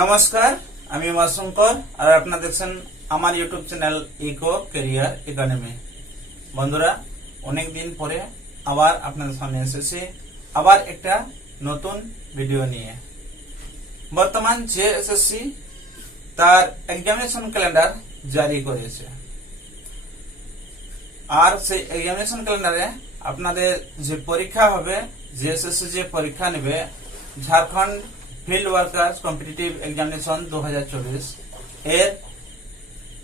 নমস্কার, আমি উমাশঙ্কর আর আপনারা দেখছেন আমার YouTube channel Eco Career Academy. বন্ধুরা, অনেক দিন পরে আবার আপনাদের সামনে এসেছি আবার একটা নতুন ভিডিও নিয়ে। বর্তমান যে এসএসসি তার এক্সামিনেশন ক্যালেন্ডার জারি করেছে, আর সেই এক্সামিনেশন ক্যালেন্ডারে আপনাদের যে পরীক্ষা হবে, যে এসএসসি যে পরীক্ষা নেবে, Jharkhand field workers competitive examination 2024 এর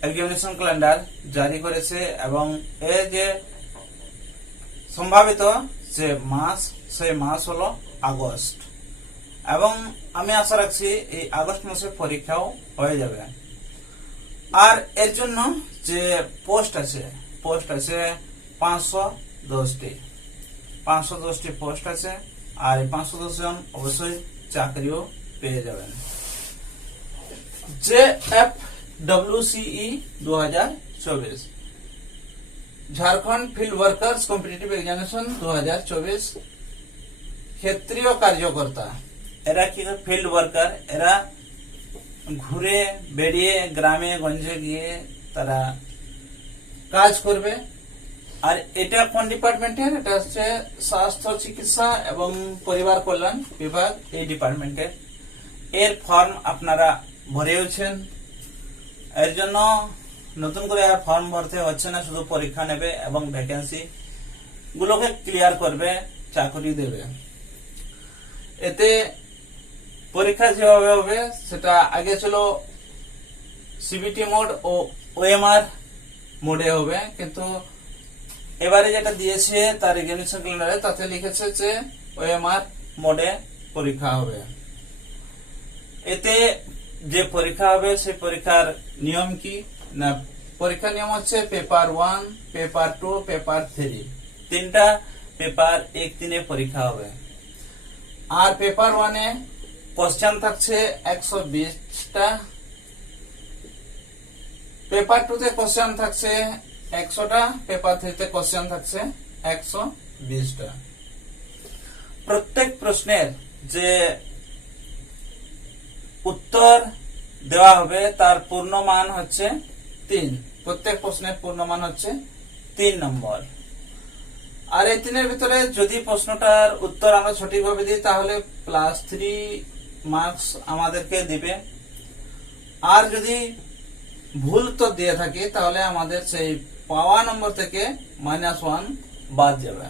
এক্সামিনেশন ক্যালেন্ডার জারি করেছে এবং এর যে সম্ভাবিত যে মাস, সেই মাস হলো আগস্ট। এবং আমি আশা রাখছি এই আগস্ট মাসে পরীক্ষাও হয়ে যাবে। আর এর জন্য যে পোস্ট আছে 510টি পোস্ট আছে, আর এই 510 জন অবশ্যই চাকরিও পেয়ে যাবেন। JFWCE 2024 Jharkhand field workers competitive examination 2024 ক্ষেত্রীয় কার্যকর্তা। এরা কি ফিল্ড ওয়ার্কার, এরা ঘুরে বেরিয়ে গ্রামে গঞ্জে গিয়ে তারা কাজ করবে। আর এটা কোন ডিপার্টমেন্টের? এটা হচ্ছে স্বাস্থ্য চিকিৎসা এবং পরিবার কল্যাণ বিভাগ, এই ডিপার্টমেন্টের। এর ফর্ম আপনারা ভরেওছেন, এর জন্য নতুন করে আর ফর্ম ভরতে হচ্ছে না, শুধু পরীক্ষা নেবে এবং ভ্যাকেন্সি গুলোকে ক্লিয়ার করবে, চাকরি দেবে। এতে পরীক্ষা যেভাবে হবে সেটা আগে ছিল সিবিটি মোড ও ওএমআর মোডে হবে, কিন্তু এবারে যেটা দিয়েছে তার এক্সামিনেশন ক্যালেন্ডারে তাতে লিখেছে যে ওএমআর মোডে পরীক্ষা হবে। এতে যে পরীক্ষা হবে সেই পরীক্ষার নিয়ম কি না, পরীক্ষার নিয়ম হচ্ছে পেপার 1, পেপার 2, পেপার 3, তিনটা পেপার 1-3 পরীক্ষা হবে। আর পেপার 1-এ কোশ্চেন থাকছে 120টা, পেপার 2-তে কোশ্চেন থাকছে 100টা, পেপার 3-তে কোশ্চেন থাকছে 120টা। প্রত্যেক প্রশ্নের যে উত্তর দেওয়া হবে তার পূর্ণ মান হচ্ছে 3। প্রত্যেক প্রশ্নের পূর্ণ মান হচ্ছে 3 নম্বর। আর এই 3-এর ভিতরে যদি প্রশ্নটার উত্তর আমরা সঠিকভাবে দিই তাহলে +3 মার্কস আমাদেরকে দিবে। আর যদি ভুল উত্তর দিয়ে থাকি তাহলে আমাদের সেই পাওয়া নম্বর থেকে -1 বাদ যাবে।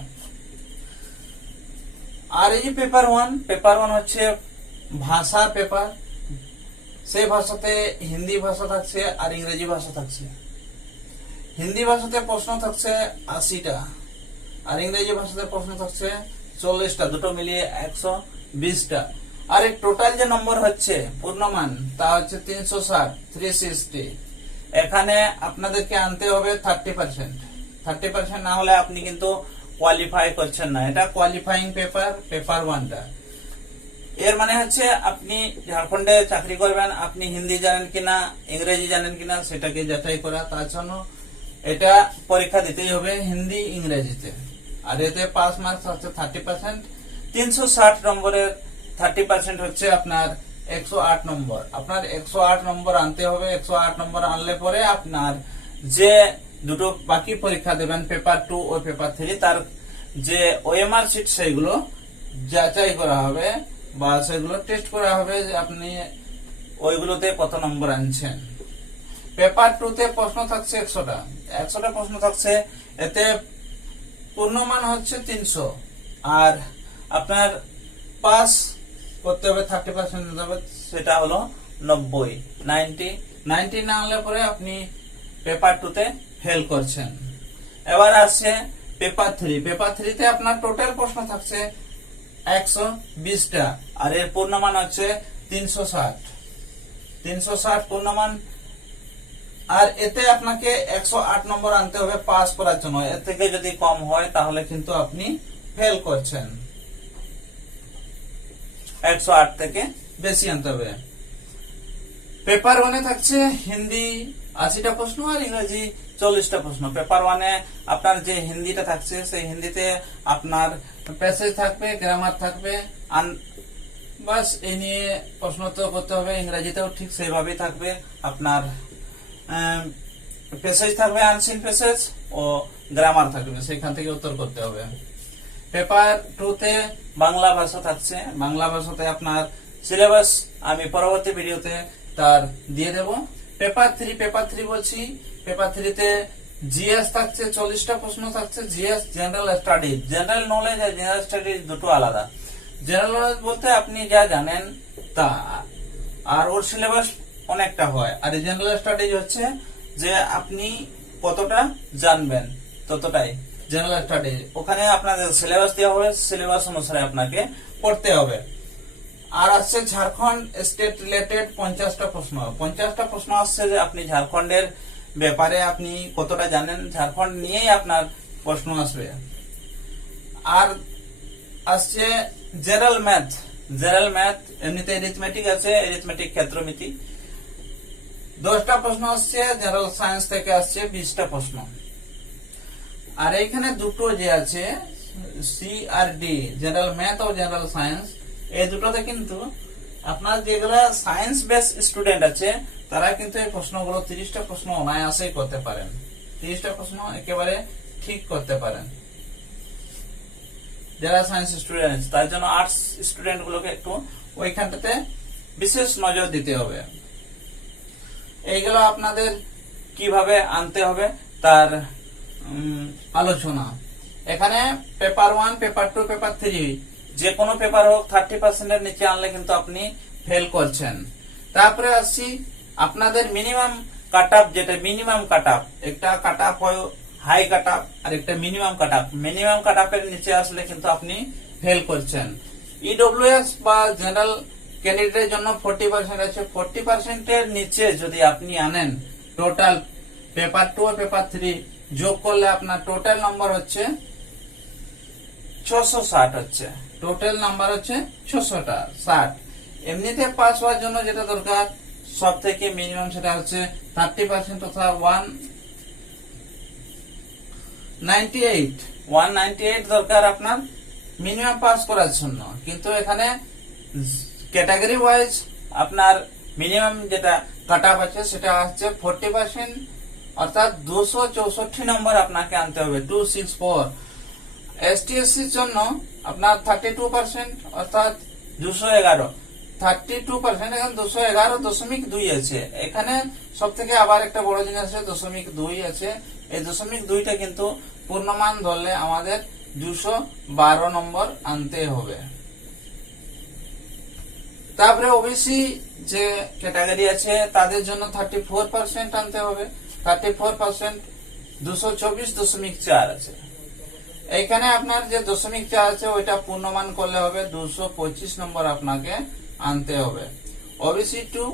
আর এই পেপার 1 হচ্ছে ভাষার পেপার। সেই ভাষাতে হিন্দি ভাষা থাকছে আর ইংরেজি ভাষা থাকছে। হিন্দি ভাষাতে প্রশ্ন থাকছে 80টা আর ইংরেজি ভাষাতে প্রশ্ন থাকছে 40টা, দুটো মিলিয়ে 120টা। আর এই টোটাল যে নম্বর হচ্ছে পূর্ণমান তা হচ্ছে 360। এখানে আপনাদেরকে আনতে হবে 30%। না হলে আপনি কিন্তু কোয়ালিফাই করছেন না। এটা কোয়ালিফাইং পেপার 1টা। এর মানে হচ্ছে আপনি ঝাড়খণ্ডে চাকরি করবেন, আপনি হিন্দি জানেন কিনা, ইংরেজি জানেন কিনা সেটাকে যাচাই করা। তার জন্য এটা পরীক্ষা দিতেই হবে হিন্দি ইংরেজিতে। আর এতে পাস মার্কস হচ্ছে 30%। 360 নম্বরের 30% হচ্ছে আপনার 108 নম্বর। আপনার 108 নম্বর আনতে হবে। 108 নম্বর আনলে পরে আপনার যে দুটো বাকি পরীক্ষা দেবেন পেপার 2 ও পেপার 3, তার যে ওএমআর শিট সেইগুলো যাচাই করা হবে বা সেগুলো টেস্ট করা হবে যে আপনি ওইগুলোতে কত নম্বর আনছেন। পেপার 2-তে প্রশ্ন থাকছে 100টা প্রশ্ন থাকছে। এতে পূর্ণমান হচ্ছে 300। আর আপনার পাস করতে হবে 30% দিতে হবে, সেটা হলো 90 না হলে পরে আপনি পেপার 2-তে ফেল করছেন। এবার আসছে পেপার 3-তে আপনার টোটাল প্রশ্ন থাকছে 120টা আর এর পূর্ণমান হচ্ছে 360 পূর্ণমান। আর এতে আপনাকে 108 নম্বর আনতে হবে পাস করার জন্য। এর থেকে যদি কম হয় তাহলে কিন্তু আপনি ফেল করছেন। 108 থেকে বেশি আনতে হবে। পেপার 1-এ থাকছে হিন্দি 80টা প্রশ্ন আর ইংরেজি 40টা প্রশ্ন। পেপার 1-এ আপনার যে হিন্দিটা থাকছে সেই হিন্দিতে আপনার প্যাসেজ থাকবে, গ্রামার থাকবে, বাস এই নিয়ে প্রশ্ন তো করতে হবে। ইংরেজিতেও ঠিক সেইভাবেই থাকবে, আপনার প্যাসেজ থাকবে, আনসিন প্যাসেজ ও গ্রামার থাকবে, সেখান থেকে উত্তর করতে হবে। পেপার 2 তে বাংলা ভাষা থাকছে। বাংলা ভাষাতে আপনার সিলেবাস আমি পরবর্তী ভিডিওতে তার দিয়ে দেব। পেপার 3 বলছি, পেপার 3 তে জিএস থাকছে, 40টা প্রশ্ন থাকছে। GS general studies, general knowledge আর জেনারেল স্টাডিজ দুটো আলাদা। জেনারেল নলেজ বলতে আপনি যা জানেন তা, আর ওর সিলেবাস অনেকটা হয়। আর জেনারেল স্টাডিজ হচ্ছে যে আপনি কতটা জানবেন ততটাই জেনারেল স্টাডিজ। ওখানে আপনাদের সিলেবাস দেওয়া হবে, সিলেবাস অনুসারে আপনাকে পড়তে হবে। আর আসছে ঝাড়খণ্ড স্টেট রিলেটেড 50টা প্রশ্ন। 50টা প্রশ্ন আসছে যে আপনি ঝাড়খণ্ডের ব্যাপারে আপনি কতটা জানেন, ঝাড়খণ্ড নিয়েই আপনার প্রশ্ন আসবে। আর আসছে জেনারেল ম্যাথ। জেনারেল ম্যাথ এমনিতে এরিথমেটিক আছে, এরিথমেটিক ক্ষেত্রমিতি। 10টা প্রশ্ন আসছে। জেনারেল সায়েন্স থেকে আসছে 20টা প্রশ্ন। আর এইখানে দুটো যে আছে সি আর ডি, জেনারেল ম্যাথ ও জেনারেল সায়েন্স, এই দুটোতে কিন্তু আপনার যেগুলা সায়েন্স বেস স্টুডেন্ট আছে তারা কিন্তু এই প্রশ্নগুলো 30টা প্রশ্ন অনায়াসেই করতে পারেন। 30টা প্রশ্ন একেবারে ঠিক করতে পারেন যারা সায়েন্স স্টুডেন্ট। তার জন্য আর্টস স্টুডেন্ট গুলোকে একটু ওইখানটাতে বিশেষ নজর দিতে হবে। এইগুলো আপনাদের কিভাবে আনতে হবে তার আলোচনা। এখানে পেপার 1, পেপার 2, পেপার 3 যে কোনো পেপার হোক 30% এর নিচে আনলে কিন্তু আপনি ফেল করছেন। তারপরে আসছি আপনাদের মিনিমাম কাট আপ, যেটা মিনিমাম কাট আপ, একটা কাট আপ হয় হাই কাট আপ আর একটা মিনিমাম কাট আপ। মিনিমাম কাট আপের নিচে আসলে কিন্তু আপনি ফেল করছেন। ইডব্লিউএস বা জেনারেল ক্যান্ডিডেটের জন্য 40% আছে। 40% এর নিচে যদি আপনি আনেন, টোটাল পেপার 2 ও পেপার 3 যোগ করলে আপনার টোটাল নাম্বার হচ্ছে 660 হচ্ছে। টোটাল নাম্বার হচ্ছে 660। এমনিতে পাস হওয়ার জন্য যেটা দরকার সব থেকে মিনিমাম সেটা হচ্ছে 30% তথা 198 দরকার আপনার মিনিমাম পাস করার জন্য। কিন্তু এখানে ক্যাটাগরি ওয়াইজ আপনার মিনিমাম যেটা কাট আপ আছে সেটা হচ্ছে 40%, অর্থাৎ 264 নম্বর আপনাকে আনতে হবে, 264। এসটি/এসসির জন্য আপনার 32%, অর্থাৎ 211। 32% এখানে 211.2 আছে। এখানে সব থেকে আবার একটা বড় জিনিস আছে, 0.2 আছে। এই 0.2টা কিন্তু পূর্ণমান ধরলে আমাদের 212 নম্বর আনতে হবে। তারপরে ওবিসি যে ক্যাটাগরি আছে তাদের জন্য 34% আনতে হবে। 34% 224.4 আছে। এইখানে আপনার যে 0.4 আছে ওইটা পূর্ণমান করলে হবে 225 নম্বর আপনাকে আনতে হবে। ওবিসি 2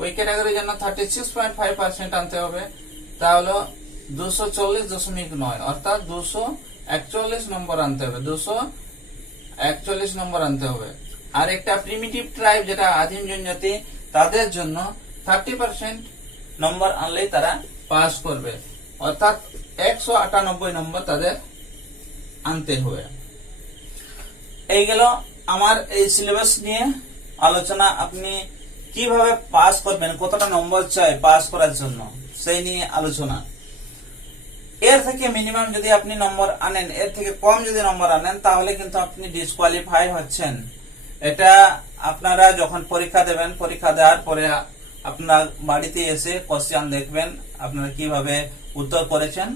ওই ক্যাটাগরির জন্য 36.5% আনতে হবে, তাহলে 240.9, অর্থাৎ 241 নম্বর আনতে হবে। 241 নম্বর আনতে হবে। আর একটা প্রিমিটিভ ট্রাইব যেটা আদিম জনজাতি, তাদের জন্য 30% নম্বর আনলেই তারা পাস করবে, অর্থাৎ 198 নম্বর তাদের আনতে হবে। এই গেল আমার এই সিলেবাস নিয়ে আলোচনা। আপনি কিভাবে পাস করবেন, কতটা নম্বর চাই পাস করার জন্য, সেই নিয়ে আলোচনা। এর থেকে মিনিমাম যদি আপনি নম্বর আনেন, এর থেকে কম যদি নম্বর আনেন, তাহলে কিন্তু আপনি ডিসকোয়ালিফাই হচ্ছেন। এটা আপনারা যখন পরীক্ষা দেবেন, পরীক্ষা দেওয়ার পরে আপনার বাড়িতে এসে কোশ্চেন দেখবেন আপনারা কিভাবে উত্তর করেছেন,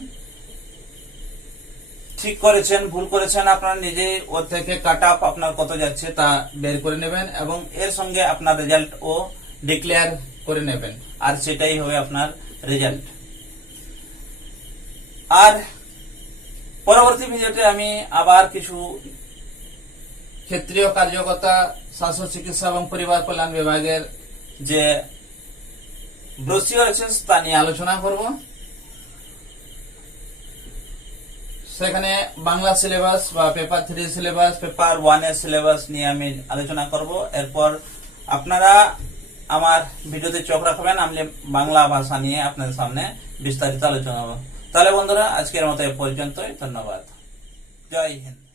ঠিক করেছেন, ভুল করেছেন। আপনারা নিজেই ওর থেকে কাট আপ আপনার কত যাচ্ছে তা বের করে নেবেন এবং এর সঙ্গে আপনার রেজাল্ট ও ডিক্লেয়ার করে নেবেন, আর সেটাই হবে আপনার রেজাল্ট। আর পরবর্তী ভিডিওতে আমি আবার কিছু ক্ষেত্রীয় কার্যকর্তা, স্বাস্থ্য চিকিৎসা এবং পরিবার কল্যাণ বিভাগের যে ব্রোশিওর আছে তা নিয়ে আলোচনা করব। সেখানে বাংলা সিলেবাস বা পেপার 3 সিলেবাস, পেপার 1 এর সিলেবাস নিয়ে আমি আলোচনা করব। এরপর আপনারা আমার ভিডিওতে চোখ রাখবেন, আমি বাংলা ভাষা নিয়ে আপনাদের সামনে বিস্তারিত আলোচনা করব। তাহলে বন্ধুরা, আজকের মতো এ পর্যন্তই। ধন্যবাদ। জয় হিন্দ।